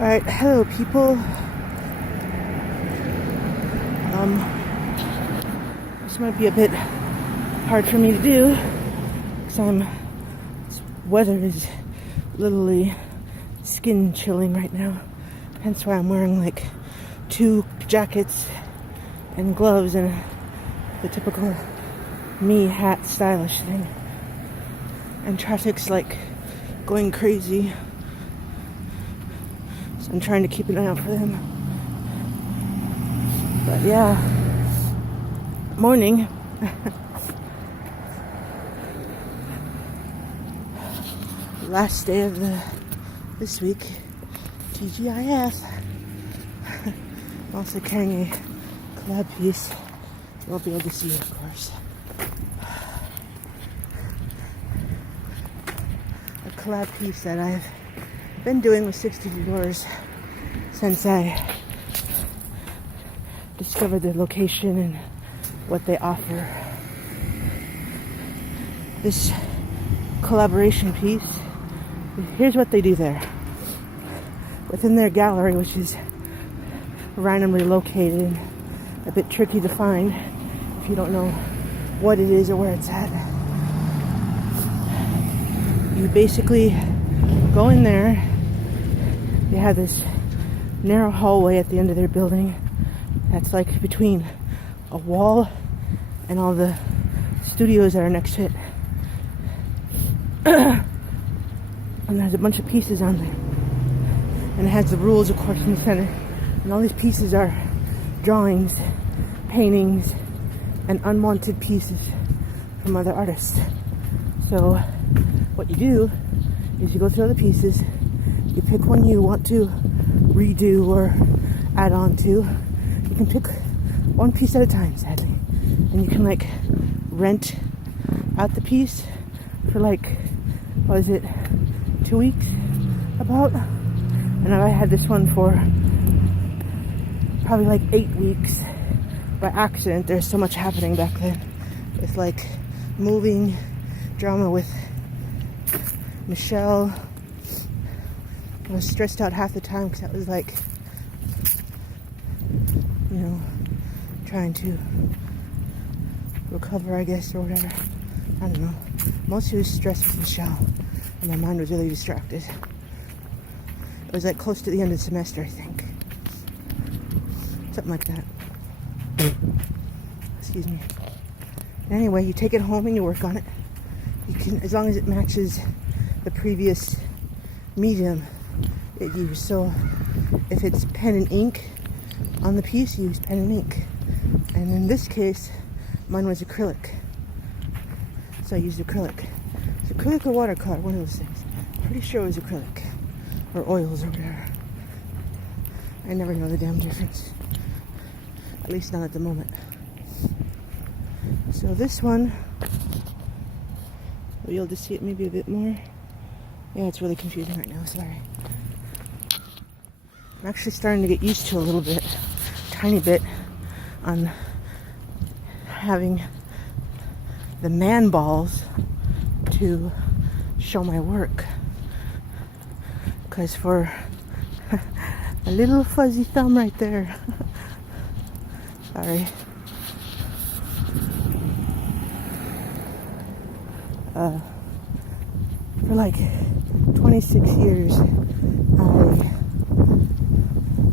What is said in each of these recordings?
Alright, hello people. This might be a bit hard for me to do because this weather is literally skin chilling right now. Hence why I'm wearing like 2 jackets and gloves and the typical me hat stylish thing. And traffic's like going crazy. So I'm trying to keep an eye out for them. But yeah, morning. Last day of this week, TGIF. I'm also carrying a collab piece. You won't be able to see it, of course. A collab piece that I've been doing with 62 Doors since I discovered their location and what they offer. This collaboration piece, here's what they do there. Within their gallery, which is randomly located and a bit tricky to find if you don't know what it is or where it's at, you basically go in there. They have this narrow hallway at the end of their building that's like between a wall and all the studios that are next to it. And there's a bunch of pieces on there. And it has the rules, of course, in the center. And all these pieces are drawings, paintings, and unwanted pieces from other artists. So what you do is you go through all the pieces, you pick one you want to redo or add on to. You can pick one piece at a time, sadly. And you can like rent out the piece for like, 2 weeks about? And I had this one for probably like 8 weeks by accident. There's so much happening back then. It's like moving drama with Michelle. I was stressed out half the time because I was like, trying to recover, I guess, or whatever. I don't know. Mostly was stressed with Michelle, and my mind was really distracted. It was like close to the end of the semester, I think. Something like that. Excuse me. Anyway, you take it home and you work on it. You can, as long as it matches the previous medium it used. So if it's pen and ink on the piece, you use pen and ink. And in this case, mine was acrylic. So I used acrylic. It's acrylic or watercolor, one of those things. Pretty sure it was acrylic. Or oils or whatever. I never know the damn difference. At least not at the moment. So this one, you'll be able to see it maybe a bit more. Yeah, it's really confusing right now, sorry. I'm actually starting to get used to a little bit, tiny bit, on having the man balls to show my work. Because for a little fuzzy thumb right there, sorry. For like 26 years, I'm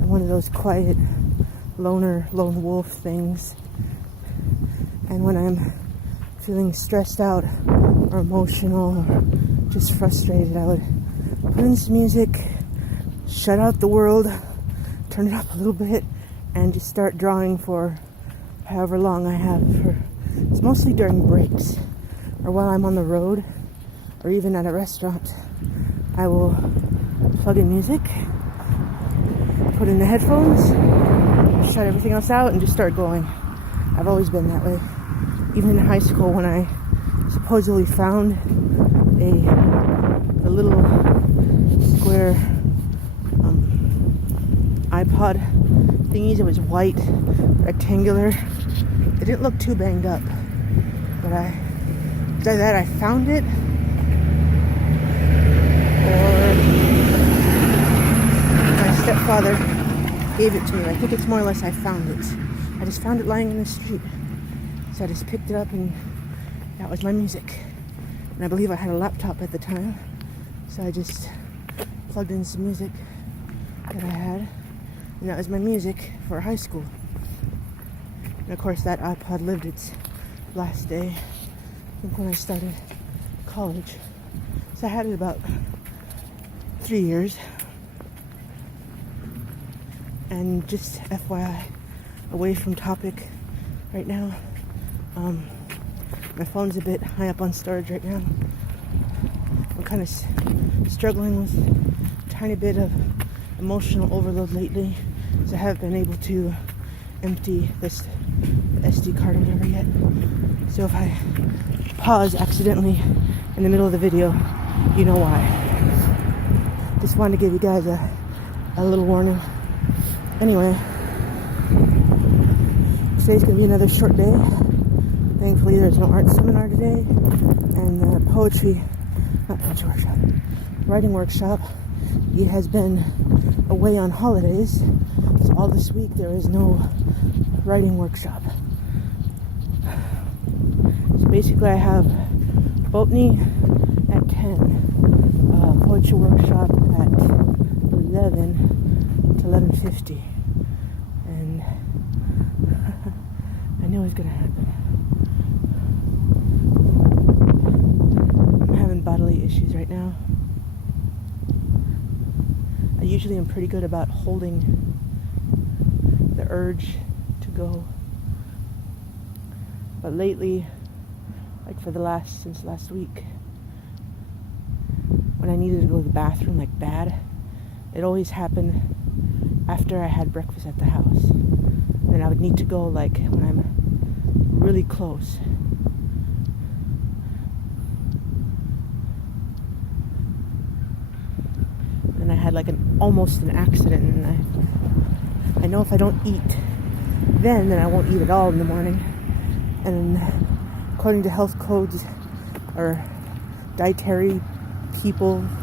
one of those quiet lone wolf things. And when I'm feeling stressed out or emotional or just frustrated, I would put in some music, shut out the world, turn it up a little bit, and just start drawing for however long I have. It's mostly during breaks or while I'm on the road or even at a restaurant. I will plug in music, put in the headphones, shut everything else out, and just start going. I've always been that way. Even in high school, when I supposedly found a little square iPod thingies. It was white, rectangular. It didn't look too banged up, but either that I found it, or I father gave it to me. I think it's more or less I found it. I just found it lying in the street. So I just picked it up and that was my music. And I believe I had a laptop at the time. So I just plugged in some music that I had. And that was my music for high school. And of course that iPod lived its last day, I think when I started college. So I had it about 3 years. And just FYI, away from topic right now, my phone's a bit high up on storage right now. I'm kind of struggling with a tiny bit of emotional overload lately, so I haven't been able to empty this SD card or whatever yet. So if I pause accidentally in the middle of the video, you know why. Just wanted to give you guys a little warning. Anyway, today's going to be another short day. Thankfully there's no art seminar today, and writing workshop, he has been away on holidays, so all this week there is no writing workshop. So basically I have Botany at 10, poetry workshop at 11 to 11:50, and I knew it was going to happen. I'm having bodily issues right now. I usually am pretty good about holding the urge to go, but lately, like since last week, when I needed to go to the bathroom like bad, it always happened after I had breakfast at the house. And then I would need to go like when I'm really close. And I had like almost an accident, and I know if I don't eat then I won't eat at all in the morning. And according to health codes or dietary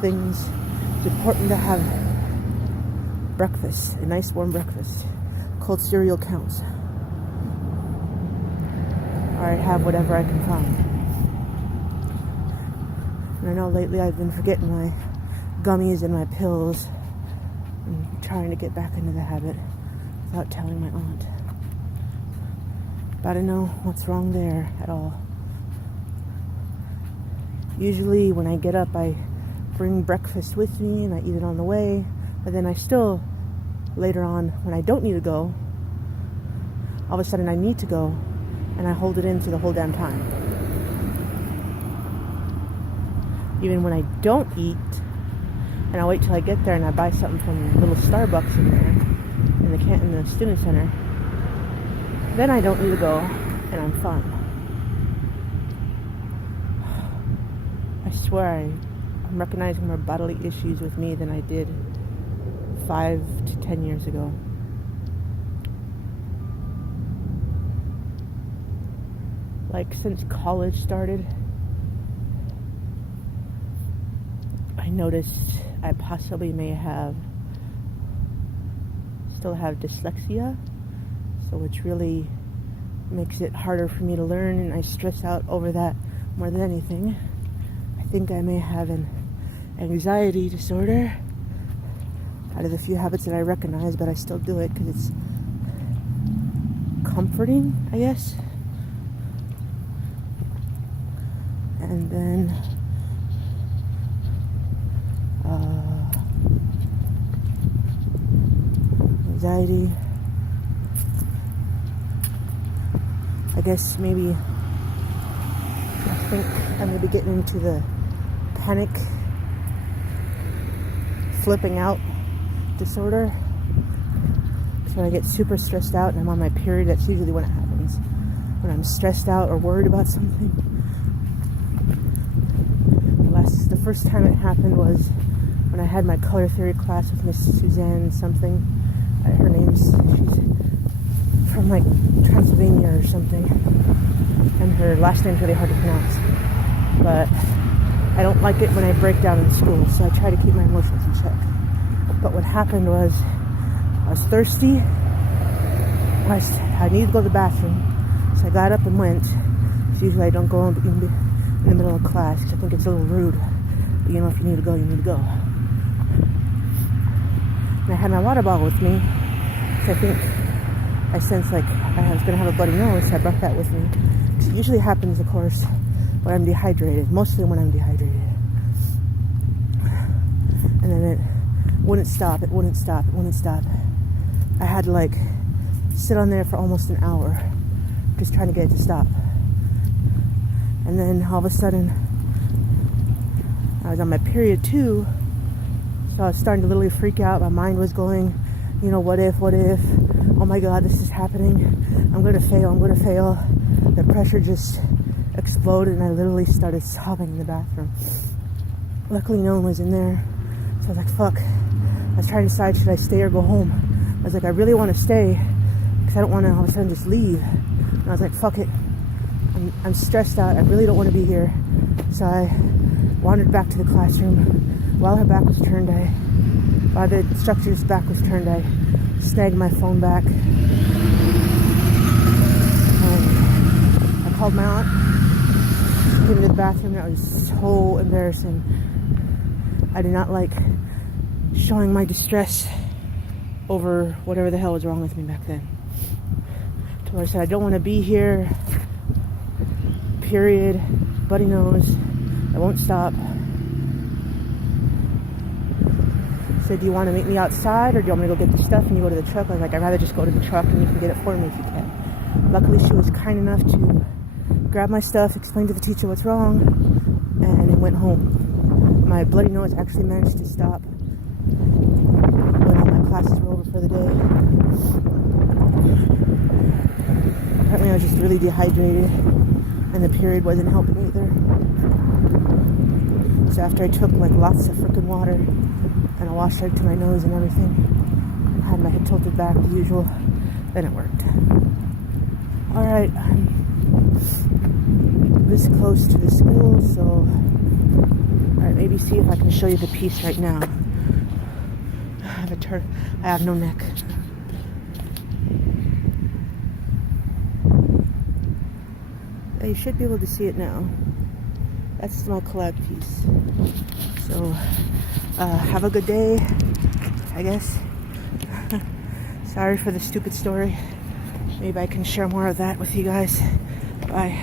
things, it's important to have breakfast, a nice warm breakfast. Cold cereal counts. Or I have whatever I can find. And I know lately I've been forgetting my gummies and my pills and trying to get back into the habit without telling my aunt. But I don't know what's wrong there at all. Usually when I get up I bring breakfast with me and I eat it on the way, but then I still, later on when I don't need to go, all of a sudden I need to go and I hold it in for the whole damn time. Even when I don't eat and I wait till I get there and I buy something from little Starbucks in there in the student center, then I don't need to go and I'm fine. I swear I'm recognizing more bodily issues with me than I did 5 to 10 years ago. Like since college started, I noticed I possibly still have dyslexia, so which really makes it harder for me to learn, and I stress out over that more than anything. I think I may have an anxiety disorder out of the few habits that I recognize, but I still do it because it's comforting, I guess. And then anxiety, I guess maybe I think I'm going to be getting into the panic, flipping out disorder. So when I get super stressed out and I'm on my period, that's usually when it happens. When I'm stressed out or worried about something. The first time it happened was when I had my color theory class with Miss Suzanne something. She's from like Transylvania or something. And her last name's really hard to pronounce. But I don't like it when I break down in school, so I try to keep my emotions in check. But what happened was I was thirsty. I needed to go to the bathroom. So I got up and went. So usually I don't go in the middle of class because I think it's a little rude. But you know, if you need to go, you need to go. And I had my water bottle with me. So I think I sensed like I was going to have a bloody nose. So I brought that with me. Because it usually happens, of course, when I'm dehydrated. Mostly when I'm dehydrated. And then it wouldn't stop. It wouldn't stop. It wouldn't stop. I had to like sit on there for almost an hour just trying to get it to stop. And then all of a sudden I was on my period too, so I was starting to literally freak out. My mind was going, you know, what if, oh my god, this is happening, I'm gonna fail. The pressure just exploded and I literally started sobbing in the bathroom. Luckily no one was in there, so I was like, fuck. I was trying to decide, should I stay or go home? I was like, I really want to stay because I don't want to all of a sudden just leave. And I was like, fuck it. I'm stressed out. I really don't want to be here. So I wandered back to the classroom. While her back was turned, while the instructor's back was turned, I snagged my phone back. And I called my aunt. She came to the bathroom. That was so embarrassing. I did not like showing my distress over whatever the hell was wrong with me back then. So I said, I don't want to be here. Period. Bloody nose. I won't stop. So do you want to meet me outside or do you want me to go get the stuff and you go to the truck? I was like, I'd rather just go to the truck and you can get it for me if you can. Luckily she was kind enough to grab my stuff, explain to the teacher what's wrong, and it went home. My bloody nose actually managed to stop when all my classes were over for the day. Apparently I was just really dehydrated and the period wasn't helping either. So after I took like lots of freaking water and I washed right to my nose and everything and had my head tilted back as usual, then it worked. Alright, I'm this close to the school, so alright, maybe see if I can show you the piece right now. I have no neck. Yeah, you should be able to see it now. That's my collab piece. So, have a good day, I guess. Sorry for the stupid story. Maybe I can share more of that with you guys. Bye.